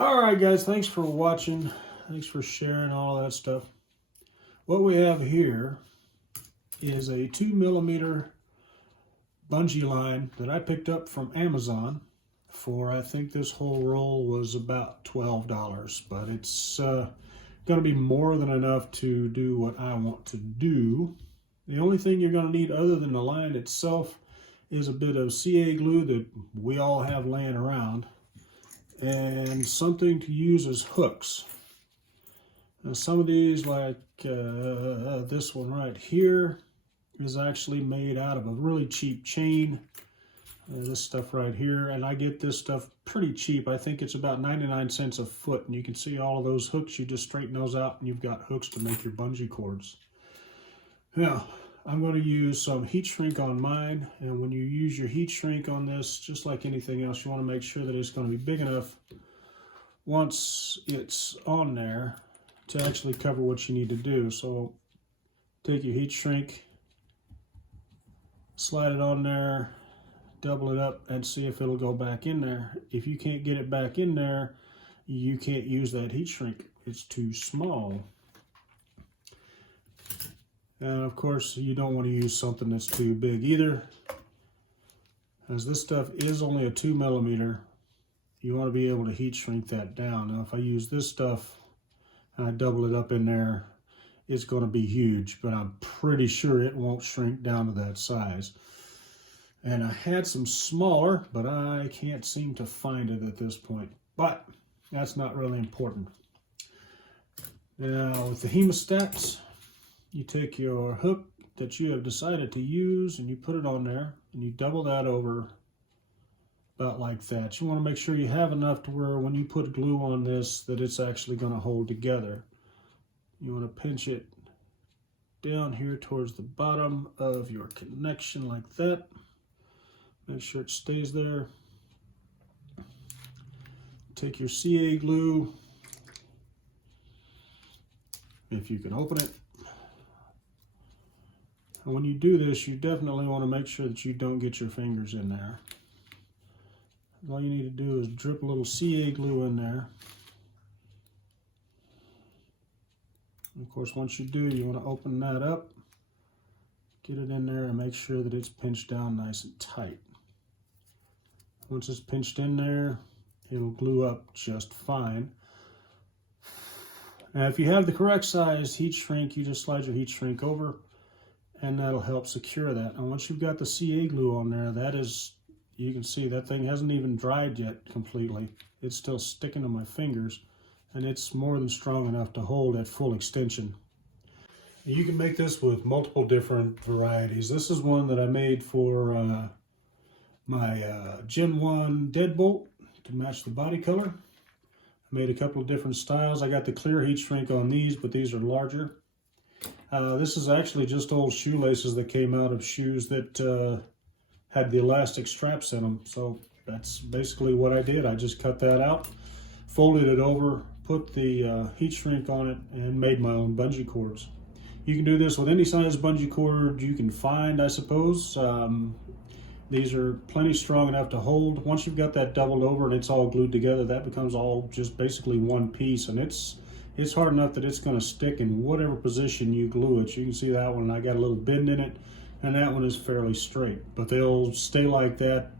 All right, guys, thanks for watching. Thanks for sharing all that stuff. What we have here is a 2mm bungee line that I picked up from Amazon for, I think this whole roll was about $12, but it's going to be more than enough to do what I want to do. The only thing you're going to need other than the line itself is a bit of CA glue that we all have laying around, and something to use as hooks. Now, some of these, like this one right here, is actually made out of a really cheap chain. This stuff right here, and I get this stuff pretty cheap. I think it's about 99 cents a foot, and you can see all of those hooks. You just straighten those out and you've got hooks to make your bungee cords. Now, I'm going to use some heat shrink on mine, and when you use your heat shrink on this, just like anything else, you want to make sure that it's going to be big enough once it's on there to actually cover what you need to do. So take your heat shrink, slide it on there, double it up, and see if it'll go back in there. If you can't get it back in there, you can't use that heat shrink. It's too small. And of course, you don't want to use something that's too big either, as this stuff is only a 2mm. You want to be able to heat shrink that down. Now, if I use this stuff and I double it up in there, it's going to be huge, but I'm pretty sure it won't shrink down to that size. And I had some smaller, but I can't seem to find it at this point. But that's not really important. Now, with the hemostats, you take your hook that you have decided to use and you put it on there and you double that over about like that. You want to make sure you have enough to where when you put glue on this that it's actually going to hold together. You want to pinch it down here towards the bottom of your connection like that. Make sure it stays there. Take your CA glue, if you can open it. And when you do this, you definitely want to make sure that you don't get your fingers in there. All you need to do is drip a little CA glue in there. And of course, once you do, you want to open that up, get it in there, and make sure that it's pinched down nice and tight. Once it's pinched in there, it'll glue up just fine. Now, if you have the correct size heat shrink, you just slide your heat shrink over, and that'll help secure that. And once you've got the CA glue on there, that is, you can see that thing hasn't even dried yet completely. It's still sticking to my fingers, and it's more than strong enough to hold at full extension. You can make this with multiple different varieties. This is one that I made for my Gen 1 deadbolt to match the body color. I made a couple of different styles. I got the clear heat shrink on these, but these are larger. This is actually just old shoelaces that came out of shoes that had the elastic straps in them. So that's basically what I did. I just cut that out, folded it over, put the heat shrink on it, and made my own bungee cords. You can do this with any size bungee cord you can find, I suppose. These are plenty strong enough to hold. Once you've got that doubled over and it's all glued together, that becomes all just basically one piece, and it's hard enough that it's going to stick in whatever position you glue it. You can see that one, I got a little bend in it, and that one is fairly straight. But they'll stay like that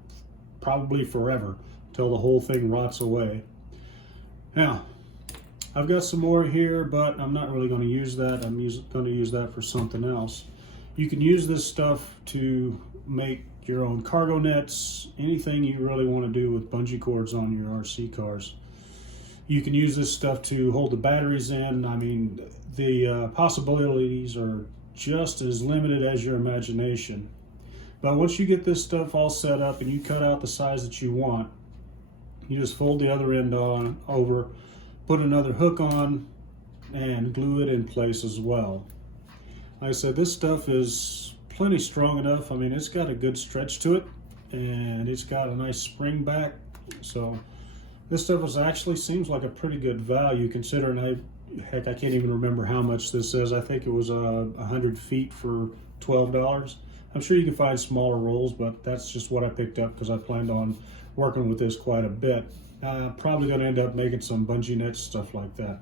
probably forever until the whole thing rots away. Now, I've got some more here, but I'm not really going to use that. I'm going to use that for something else. You can use this stuff to make your own cargo nets, anything you really want to do with bungee cords on your RC cars. You can use this stuff to hold the batteries in. I mean, the possibilities are just as limited as your imagination. But once you get this stuff all set up and you cut out the size that you want, you just fold the other end on over, put another hook on, and glue it in place as well. Like I said, this stuff is plenty strong enough. I mean, it's got a good stretch to it, and it's got a nice spring back. So this stuff actually seems like a pretty good value, considering heck, I can't even remember how much this is. I think it was 100 feet for $12. I'm sure you can find smaller rolls, but that's just what I picked up because I planned on working with this quite a bit. Probably going to end up making some bungee nets, stuff like that.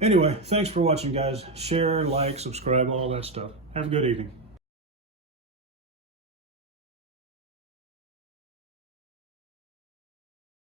Anyway, thanks for watching, guys. Share, like, subscribe, all that stuff. Have a good evening.